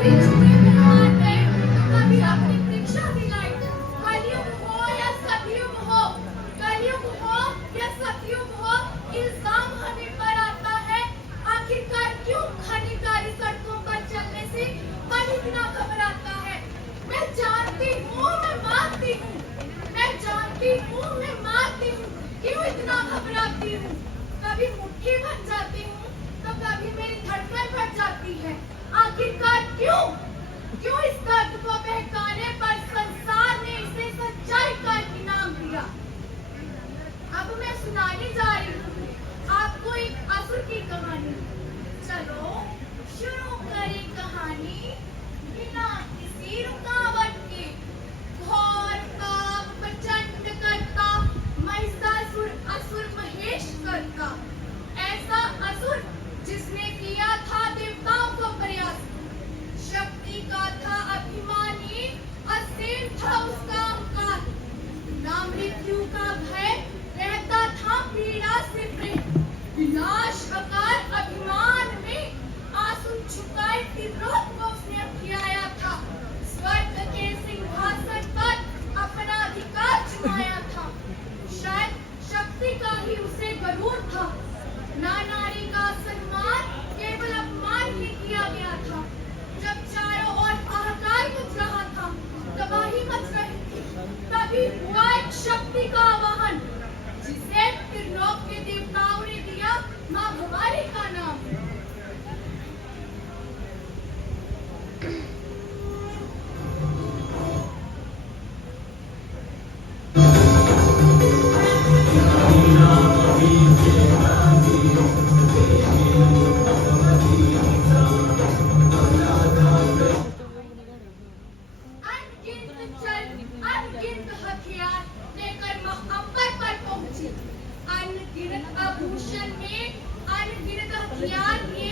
कभी छुरी तलवार पे, तो कभी अपनी परीक्षा दिलाई। कलयुग हो या सतयुग हो, कलयुग हो या सतयुग हो, इल्जाम हमें पर आता है। आखिरकार क्यों हानिकारी सड़कों पर चलने से मन इतना घबराता है? मैं जानती हूँ, मैं मानती हूँ, मैं जानती हूँ, मैं मानती हूँ, क्यों इतना घबराती हूँ। कभी मुट्ठी बन जाती हूँ, तो कभी मेरी धड़कन बढ़ जाती है। आखिरकार क्यों? क्यों इस दर्द को बहकाने पर संसार ने इसे सच्चाई का इनाम दिया? अब मैं सुनाने जा रही हूँ आपको एक असुर की कहानी। चलो शुरू करें कहानी बिना किसी रुकावट के। घोर पाप प्रचंड करता, महिषासुर असुर महेश करता। ऐसा असुर जिसने किया था देवताओं को प्रयास, शक्ति का था अभिमानी, असीम था उसका अहंकार। ना मृत्यु का भय, रहता था पीड़ा से प्रेम। विनाश अकार अभिमान में आंसू छुपाए विरोध को उसने खिलाया था। स्वर्ग के सिंहासन पर अपना अधिकार जमाया था। शायद शक्ति का ही उसे गरूर था। ना नारी का सम्मान, केवल अपमान ही किया गया था। जब चारों ओर हाहाकार मच रहा था, तबाही मच रही थी, तभी हुआ एक शक्ति का आवाहन, जिसे त्रिलोक के देवताओं ने दिया मां भवानी का नाम। अनगिनत हथियार लेकर मां अंबर पर पहुंची। अनगिनत आभूषण में अनगिनत हथियार के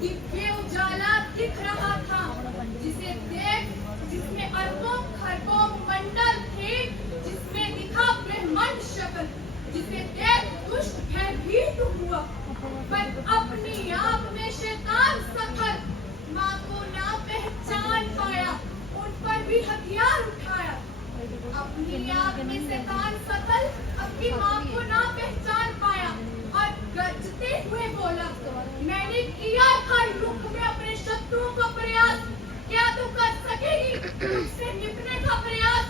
दिव्य उजाला दिख रहा था, जिसे देख, जिसमें अरबों खरबों मंडल थे, जिसमें दिखा ब्रह्मांड शक्ल, जिसे देख दुष्ट भयभीत हुआ। पर अपने आप में शैतान सफल, मां को ना पहचान पाया, उन पर भी हथियार उठाया। अपनी आप में शैतान सफल, अपनी मां को ना पहचान पाया और गरजते हुए बोला, मैंने किया था युग में अपने शत्रुओं का प्रयास, क्या तू कर सकेगी उससे निपटने का प्रयास?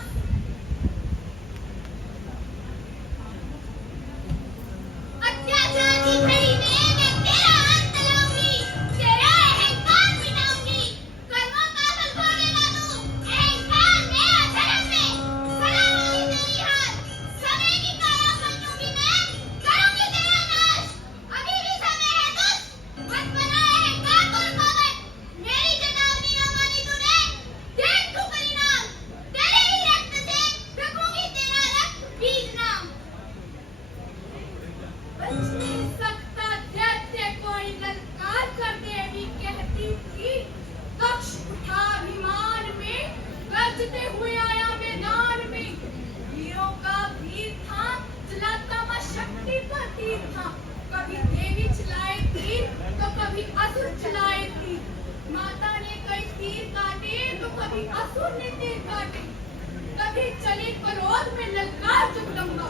अत्याचारी भई मैं तेरा अंत लाऊंगी, तेरा अहंकार मिटाऊंगी। कर्मों का फल भोगेगा तू, अहंकार मेरा धर्म में। सलाम होगी तेरी हार, समय की काया पलटूंगी मैं, करूंगी तेरा नाश। अभी भी समय है दुष्ट, मत बना अहंकार को रुकावट। मेरी चेतावनी न मानी तूने, देख तू परिणाम। तेरे ही रक्त से रखूंगी तेरा रक्त बीज नाम। बच नहीं सकता दैत्य कोई, ललकार कर देवी कहती थी। कक्ष उठा अभिमान में, गरजते हुए आया मैदान में। वीरों का वीर था, चलाता मां शक्ति पर तीर था। कभी देवी चलाए तीर, तो कभी असुर चलाए तीर। माता ने कई तीर काटे, तो कभी असुर ने तीर काटे। कभी चली क्रोध में ललकार जगदम्बा।